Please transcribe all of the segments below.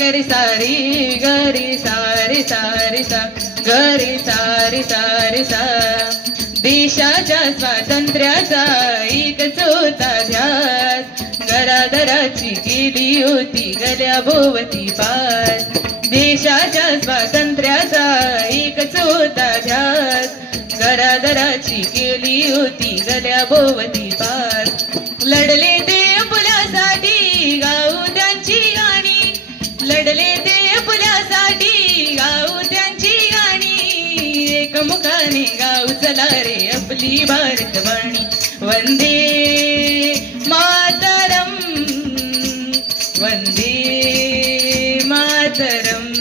सारी गरी सारी सारी सा गरी सारी सारी सा. देशाच्या स्वातंत्र्याचा एकच होता ध्यास. घरादराची केली होती गल्या भोवती पास. देशाच्या स्वातंत्र्याचा एकच होता ध्यास. घरादराची केली होती गल्या भोवती पास. लढले ते ते गाऊ त्यांची गाणी. एकमुखाने गाऊ चला रे आपली भारतवाणी. वंदे मातरम. वंदे मातरम.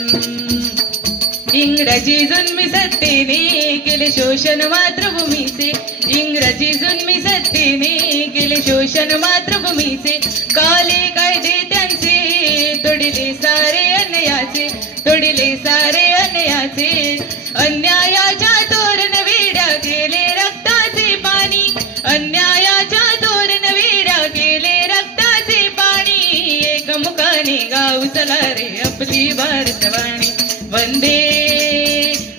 इंग्रजी जुन्मी सत्तेने केले शोषण मातृभूमीचे. इंग्रजी जुन्मी सत्तेने केले शोषण मातृभूमीचे. काले कायदे अन्यायाचे तोडिले सारे अन्यायाचे. अन्यायाच्या तोरण वेड्या गेले रक्ताचे पाणी. अन्यायाच्या तोरण वेड्या गेले रक्ताचे पाणी. एकमुखाने गाऊ चला रे आपली भारतवाणी. वंदे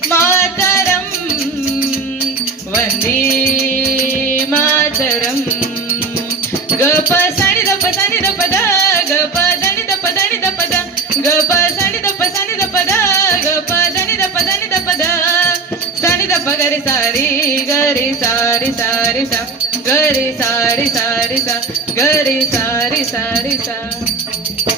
मातरम वंदे मातरम. गप गप साणी दप साणी दप द गप दणी दप दणी दप द साणी दप गरे सारी गरे सारी सारी सा गरे सारी सारी सा गरे सारी सारी सा